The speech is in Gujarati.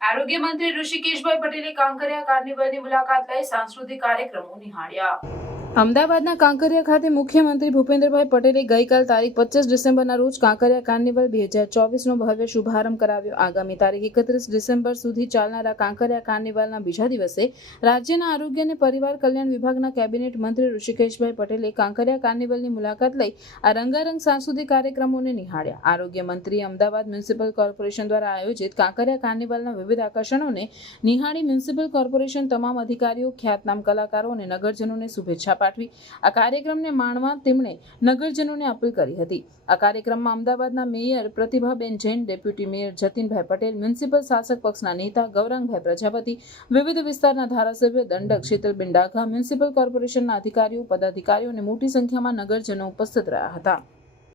આરોગ્ય મંત્રી ઋષિકેશભાઈ પટેલે કાંકરિયા કાર્નિવલની મુલાકાત લઈ સાંસ્કૃતિક કાર્યક્રમો નિહાળ્યા। અમદાવાદના કાંકરિયા ખાતે મુખ્યમંત્રી ભૂપેન્દ્રભાઈ પટેલે ગઈકાલ તારીખ 25 ડિસેમ્બરના રોજ કાંકરિયા કાર્નિવલ 2024નો ભવ્ય શુભારંભ કરાવ્યો। આગામી તારીખ 31 ડિસેમ્બર સુધી ચાલનારા કાંકરિયા કાર્નિવલના બીજા દિવસે રાજ્યના આરોગ્ય અને પરિવાર કલ્યાણ વિભાગના કેબિનેટ મંત્રી ઋષિકેશભાઈ પટેલે કાંકરિયા કાર્નિવલની મુલાકાત લઈ આ રંગારંગ સાંસ્કૃતિક કાર્યક્રમોને નિહાળ્યા। આરોગ્ય મંત્રીએ અમદાવાદ મ્યુનિસિપલ કોર્પોરેશન દ્વારા આયોજિત કાંકરિયા કાર્નિવલના વિવિધ આકર્ષણોને નિહાળી મ્યુનિસિપલ કોર્પોરેશન તમામ અધિકારીઓ, ખ્યાતનામ કલાકારો અને નગરજનોને શુભેચ્છા પાઠવી આ કાર્યક્રમને માણવા તેમણે નગરજનોને અપીલ કરી હતી। આ કાર્યક્રમમાં અમદાવાદના મેયર પ્રતિભાબેન જૈન, ડેપ્યુટી મેયર જતીનભાઈ પટેલ, મ્યુનિસિપલ શાસક પક્ષના નેતા ગૌરાંગભાઈ પ્રજાપતિ, વિવિધ વિસ્તારના ધારાસભ્ય દંડક શીતલબેન ડાઘા, મ્યુનિસિપલ કોર્પોરેશનના અધિકારીઓ, પદાધિકારીઓ અને મોટી સંખ્યામાં નગરજનો ઉપસ્થિત રહ્યા હતા।